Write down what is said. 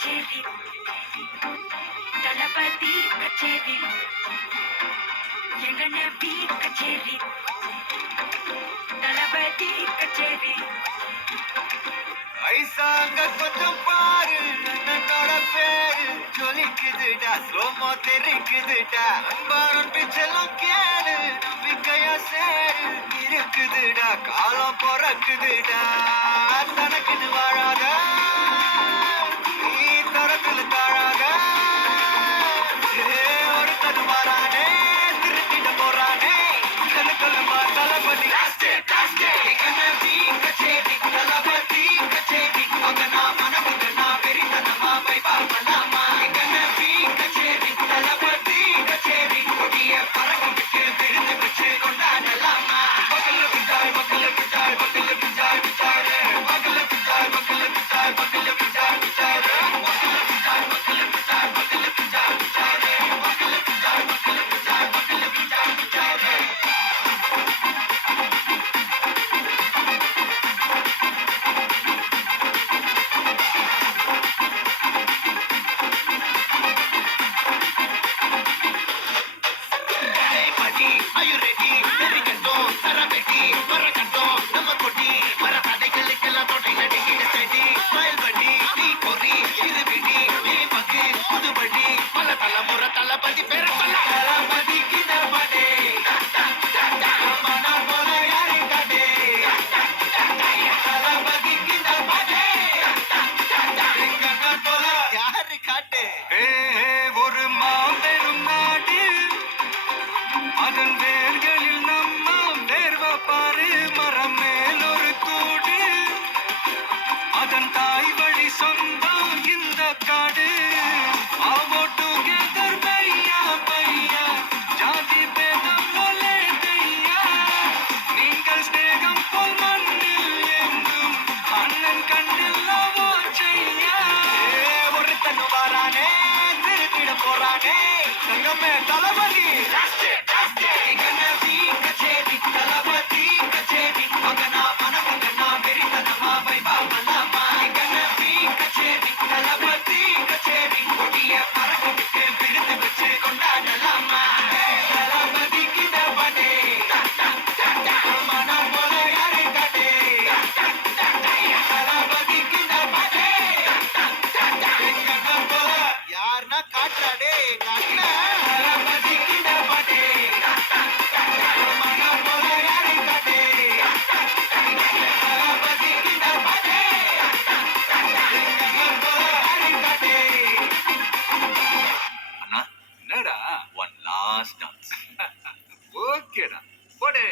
கச்சேரி தளபதி கச்சேரி எங்க நபி கச்சேரி தளபதி கச்சேரி ஐசாங்க கொஞ்சம் பாரு என்னோட பேரு ஜொலிக்குதுடா ஸ்லோமோ தெரிக்குதுடா அன்பாரன் பிச்செல்லாம் கேளு நம்பிக்கையா சேரு இருக்குதுடா காலம் பிறக்குதுடா தனக்குன்னு வாழாத நீ தரத்துல தாழாத ஒருத்தது மாறானே திருத்திட போறானே கலுக்கலுமா தளபதி கச்சேரி தளபதி கச்சேரி மகனா மனமுகனா வெறித்தனமா வைபாவலாமா கனவி கச்சேரி தளபதி கச்சேரி கொடிய பறக்க விட்டு விருந்து வச்சு கொண்டாடலாமா பகல விட்டாய் பகல விட்டாய் பகல விட்டாய் விட்டாரு பகல விட்டாய் பகல விட்டாய் பகல விட்டாய் விட்டாரு பகல விட்டாய் பகல விட்டாய் பகல விட்டாய் விட்டாரு பகல விட்டாய் பகல விட்டாய் பகல விட்டாய் விட்டாரு Are you ready? Very good. Sarabeti, Marakato, Namakoti, Maratadekala, Totinati, Steady, Smile Buddy, Tea Kori, Iribidi, Paki, Udubadi, Palatala, Muratala, Padi, Perapala, Padi, Kinabade, Mana Bola Yarikade, Padi, Kinabade, Ringana Bola Yarikade. ஒரு மாபெரும் நாடு அதன் வேர்களில் நம்ம வேர்வ பாரு மரம் மேல் ஒரு கூடு அதன் தாய் வழி சொந்தம் இந்த காடு ஆவோ டுகெதர் பையா பையா ஜாதி பேதம் ஒலே தையா நீங்கள் ஸ்நேகம் போல் மண்ணில் எங்கும் அண்ணன் கண்ணில்லவோ செய்யா ஒருத்தன் வாரானே திருத்திட போறானே தங்கமே தளபதி கனவி கச்சேரி தளபதி கச்சேரி மகனா மனமகனா வெறித்தனமா வைபாவலாமா கனவி கச்சேரி தளபதி கச்சேரி கொடிய பறக்க விட்டு விருந்து வச்சு கொண்டாடலாமா தளபதி கிடபடே மனம் போல யாரு கடே தளபதி கிடபடே எங்க போல யாருன்னா காட்டுறாடே காட்டுல தளபதி கிடபடே அண்ணா என்னடா ஒன் லாஸ்ட் டான்ஸ் ஓகேடா போடே